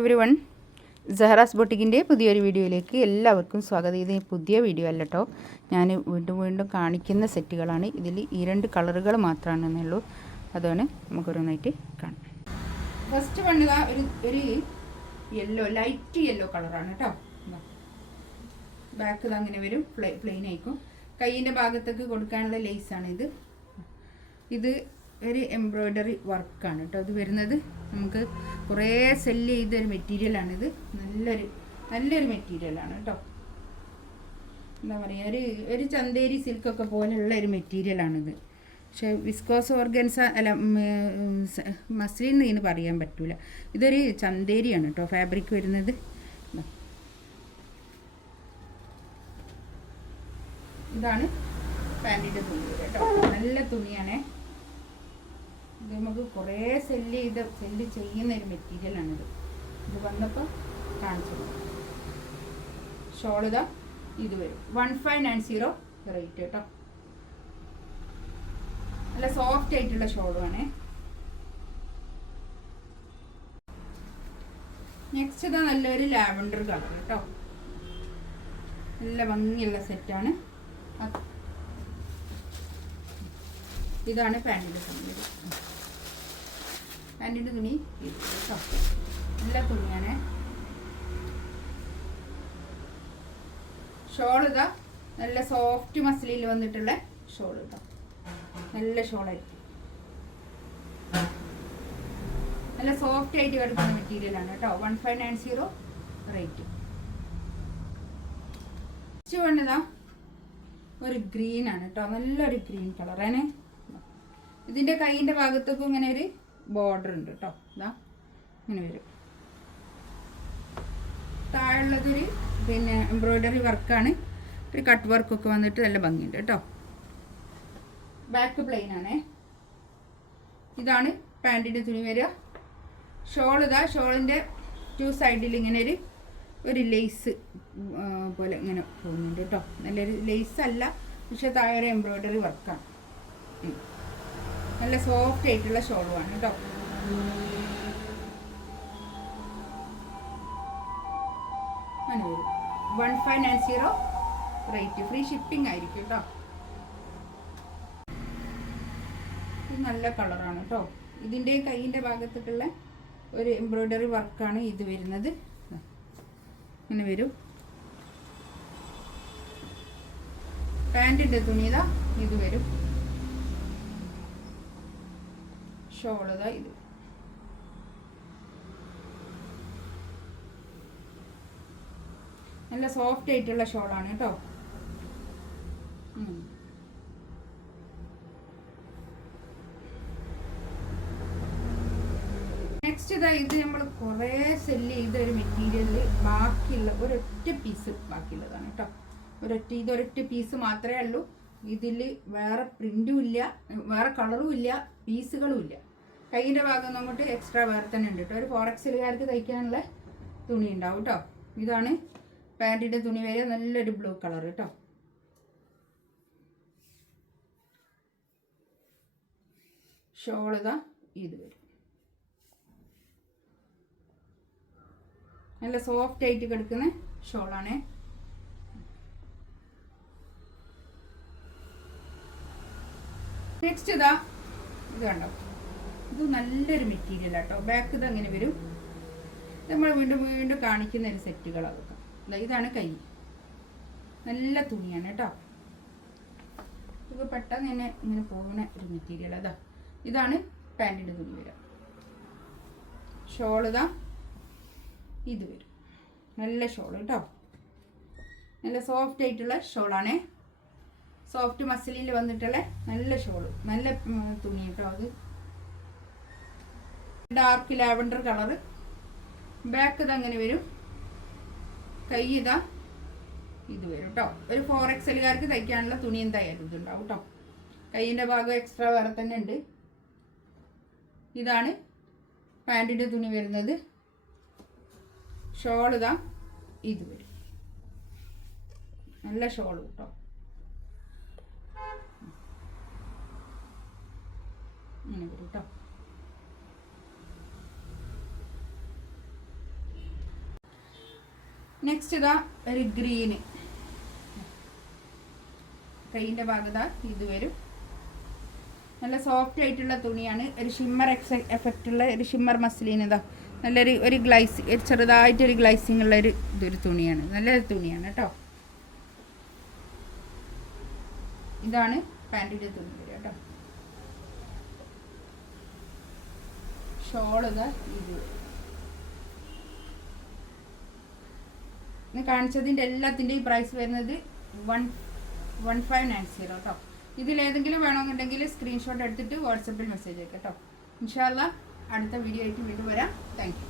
Everyone, സഹറാസ് ബൊട്ടിക്കിൻ്റെ പുതിയൊരു വീഡിയോയിലേക്ക് എല്ലാവർക്കും സ്വാഗതം. ഇത് പുതിയ വീഡിയോ അല്ല കേട്ടോ, ഞാൻ വീണ്ടും കാണിക്കുന്ന സെറ്റുകളാണ്. ഇതിൽ ഈ 2 കളറുകൾ മാത്രമാണെന്നുള്ളൂ. അതാണ് നമുക്കൊരോന്നായിട്ട് കാണാം. ഫസ്റ്റ് വണ്ണുക ഒരു യെല്ലോ, ലൈറ്റ് യെല്ലോ കളറാണ് കേട്ടോ. ബാക്ക് അങ്ങനെ വരും, പ്ലെയിൻ ആയിരിക്കും. കൈയിൻ്റെ ഭാഗത്തേക്ക് കൊടുക്കാനുള്ള ലേസാണ് ഇത് ഒരു എംബ്രോയ്ഡറി വർക്കാണ് കേട്ടോ ഇത് വരുന്നത്. നമുക്ക് കുറേ സെല്ല് ചെയ്തൊരു മെറ്റീരിയലാണിത്. നല്ലൊരു മെറ്റീരിയലാണ് കേട്ടോ. എന്താ പറയുക, ഒരു ചന്തേരി സിൽക്കൊക്കെ പോലെയുള്ള ഒരു മെറ്റീരിയലാണിത്. പക്ഷേ വിസ്കോസ് ഓർഗൻസ അല്ല, മസ്ലിൻ എന്ന് പറയാൻ പറ്റൂല. ഇതൊരു ചന്തേരിയാണ് കേട്ടോ ഫാബ്രിക് വരുന്നത്. ഇതാണ് പാൻറ്റിൻ്റെ തുണി കേട്ടോ. നല്ല തുണിയാണേ. ഇത് നമുക്ക് കുറേ സെല്ല് ചെയ്യുന്ന ഒരു മെറ്റീരിയലാണിത്. ഇത് വന്നപ്പോൾ കാണിച്ചു. ഷോൾ ഇത് വരും 1590 റേറ്റ് കേട്ടോ. നല്ല സോഫ്റ്റ് ആയിട്ടുള്ള ഷോളുമാണേ. നെക്സ്റ്റ് നല്ലൊരു ലാവൻഡർ കളർ കേട്ടോ. നല്ല ഭംഗിയുള്ള സെറ്റാണ്. ഇതാണ് പാൻറ്റിൻ്റെ തുണി. പാൻറ്റിൻ്റെ തുണി കേട്ടോ, നല്ല തുണിയാണ്. ഷോൾ നല്ല സോഫ്റ്റ് മസിലിൽ വന്നിട്ടുള്ള ഷോൾ കേട്ടോ. നല്ല ഷോളായിരിക്കും, നല്ല സോഫ്റ്റ് ആയിട്ട് കിടക്കുന്ന മെറ്റീരിയലാണ് കേട്ടോ. 1590 റേറ്റ്. വേണ്ടതാ ഒരു ഗ്രീനാണ് കേട്ടോ. നല്ലൊരു ഗ്രീൻ കളറാണ്. ഇതിൻ്റെ കൈയിൻ്റെ ഭാഗത്തേക്കും ഇങ്ങനെ ഒരു ബോർഡർ ഉണ്ട് കേട്ടോ. ഇങ്ങനെ വരും. താഴെയുള്ളതൊരു എംബ്രോയ്ഡറി വർക്കാണ്. ഒരു കട്ട് വർക്കൊക്കെ വന്നിട്ട് നല്ല ഭംഗിയുണ്ട് കേട്ടോ. ബാക്ക് പ്ലെയിൻ ആണേ. ഇതാണ് പാൻറ്റിൻ്റെ തുണി വരിക. ഷോളിൻ്റെ 2 സൈഡിൽ ഇങ്ങനെ ഒരു ലേസ് പോലെ ഇങ്ങനെ പോകുന്നുണ്ട് കേട്ടോ. നല്ലൊരു ലേസ് അല്ല, പക്ഷെ താഴെ എംബ്രോയ്ഡറി വർക്കാണ്. നല്ല സോഫ്റ്റ് ആയിട്ടുള്ള ഷോളുമാണ് കേട്ടോ. അങ്ങനെ വരും 1590 റേറ്റ്. ഫ്രീ ഷിപ്പിംഗ് ആയിരിക്കും കേട്ടോ. ഇത് നല്ല കളറാണ് കേട്ടോ. ഇതിൻ്റെ കൈയിൻ്റെ ഭാഗത്തേക്കുള്ള ഒരു എംബ്രോയ്ഡറി വർക്കാണ് ഇത് വരുന്നത്. ഇങ്ങനെ വരും. പാൻറ്റിൻ്റെ തുണി ഇത് വരും. ഷോൾ ഇത്. നല്ല സോഫ്റ്റ് ആയിട്ടുള്ള ഷോളാണ് കേട്ടോ. നെക്സ്റ്റ് ഇത് നമ്മൾ കുറേ സെല്ല് ചെയ്ത ഒരു മെറ്റീരിയലിൽ ബാക്കിയുള്ള ഒരൊറ്റ പീസ് ബാക്കിയുള്ളതാണ് കേട്ടോ. ഇതൊരൊറ്റ പീസ് മാത്രമേ ഉള്ളൂ. ഇതിൽ വേറെ പ്രിന്റും ഇല്ല, വേറെ കളറും ഇല്ല, പീസുകളും ഇല്ല. കൈയിൻ്റെ ഭാഗം അങ്ങോട്ട് എക്സ്ട്രാ വേറെ തന്നെ ഉണ്ട് കേട്ടോ. ഒരു 4XLകാർക്ക് തയ്ക്കാനുള്ള തുണി ഉണ്ടാവും കേട്ടോ. ഇതാണ് പാൻറ്റിൻ്റെ തുണി വരെ. നല്ലൊരു ബ്ലൂ കളർ കേട്ടോ. ഷോൾ ഇത് വരും. നല്ല സോഫ്റ്റ് ആയിട്ട് കിടക്കുന്ന ഷോളാണേ. നെക്സ്റ്റ് ഇത് കണ്ടോ. ഇത് നല്ലൊരു മെറ്റീരിയൽ കേട്ടോ. ബാക്ക് അങ്ങനെ വരും. നമ്മൾ വീണ്ടും കാണിക്കുന്ന ഒരു സെറ്റുകളതൊക്കെ. ഇതാണ് കൈ. നല്ല തുണിയാണ് കേട്ടോ. ഇത് പെട്ടെന്ന് തന്നെ ഇങ്ങനെ പോകുന്ന ഒരു മെറ്റീരിയൽ. ഇതാണ് പാൻറ്റിൻ്റെ തുണി വരിക. ഷോൾ ഇത് വരും. നല്ല ഷോൾ കേട്ടോ. നല്ല സോഫ്റ്റ് ആയിട്ടുള്ള ഷോളാണേ. സോഫ്റ്റ് മസിലിൽ വന്നിട്ടുള്ള നല്ല ഷോള്, നല്ല തുണി കേട്ടോ. അത് ഡാർക്ക് ലാവൻഡർ കളറ്. ബാക്ക് അങ്ങനെ വരും. കൈ ഇത് വരും കേട്ടോ. ഒരു 4XLകാർക്ക് തയ്ക്കാനുള്ള തുണി എന്തായാലും ഇതുണ്ടാവും കേട്ടോ. കൈയിൻ്റെ ഭാഗം എക്സ്ട്രാ വേറെ തന്നെ ഉണ്ട്. ഇതാണ് പാൻറ്റിൻ്റെ തുണി വരുന്നത്. ഷോൾ ഇത് വരും. നല്ല ഷോൾ കേട്ടോ. ഇങ്ങനെ വരും കേട്ടോ. നെക്സ്റ്റ് ഇതാ ഒരു ഗ്രീന്, കൈയിൻ്റെ ഭാഗത ഇത് വരും. നല്ല സോഫ്റ്റ് ആയിട്ടുള്ള തുണിയാണ്. ഒരു ഷിമ്മർ എഫക്റ്റ് ഉള്ള ഒരു ഷിമ്മർ മസ്ലിൻ. ഇതാ നല്ലൊരു ചെറുതായിട്ടൊരു ഗ്ലൈസിങ് ഉള്ള ഇതൊരു തുണിയാണ്. നല്ലൊരു തുണിയാണ് കേട്ടോ. ഇതാണ് പാൻറ്റിൻ്റെ തുണി വരിക കേട്ടോ. ഷോൾ ഇതാ ഇത് കാണിച്ചതിൻ്റെ എല്ലാത്തിൻ്റെയും പ്രൈസ് വരുന്നത് 1590 കേട്ടോ. ഇതിലേതെങ്കിലും വേണമെന്നുണ്ടെങ്കിൽ സ്ക്രീൻഷോട്ട് എടുത്തിട്ട് വാട്സപ്പിൽ മെസ്സേജ് അയക്കാം കേട്ടോ. ഇൻഷാ അല്ലാഹ് അടുത്ത വീഡിയോ ആയിട്ട് വീണ്ടും വരാം. Thank you.